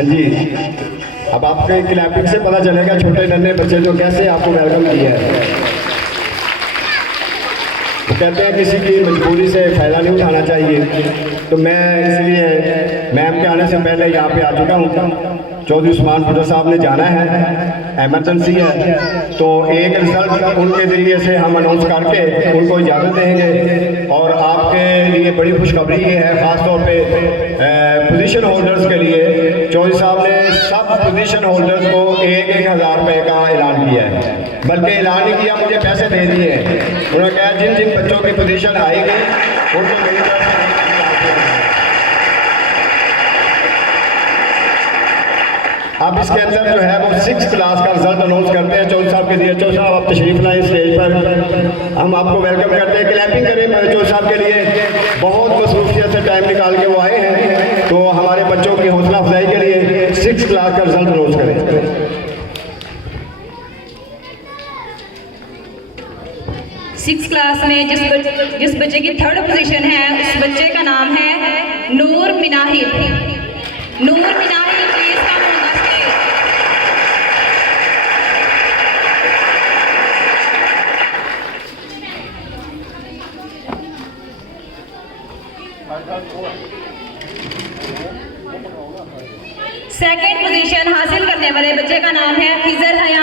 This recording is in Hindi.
हाँ जी, अब आपके क्लैपिंग से पता चलेगा छोटे नन्हे बच्चे जो कैसे आपको वेलकम किया है। तो कहते हैं किसी की मजबूरी से फ़ायदा नहीं उठाना चाहिए, तो मैं इसलिए मैम के आने से पहले यहाँ पे आ चुका हूँ। चौधरी उस्मान फुटर साहब ने जाना है, एमरजेंसी है, तो एक रिजल्ट उनके ज़रिए से हम अनाउंस करके उनको इजाज़त देंगे। और आपके लिए बड़ी खुशखबरी ये है, ख़ास तौर पे पोजीशन होल्डर्स के लिए चौधरी साहब ने सब पोजीशन होल्डर्स को 1,000 रुपये का ऐलान किया है। बल्कि ऐलान नहीं किया, मुझे पैसे दे दिए हैं। उन्होंने कहा जिन जिन बच्चों की पोजीशन आएगी उनको मेरी तरफ से। अब इसके अंदर जो है वो 6 क्लास का रिजल्ट अनाउंस करते हैं चौधरी साहब के लिए। चौधरी साहब आप तशरीफ लाएं स्टेज पर, हम आपको वेलकम करते हैं। क्लैपिंग करें चौधरी साहब के लिए, बहुत मसरूफियत से टाइम निकाल के वो आए हैं। तो हमारे बच्चों की हौसला अफजाई के लिए 6 क्लास का रिजल्ट अनाउंस करें। 6 क्लास में जिस बच्चे की 3rd पोजीशन है उस बच्चे का नाम है Noor Minahir. Noor Minahir please come on the stage. Second position हासिल करने वाले बच्चे का नाम है खिजर हया।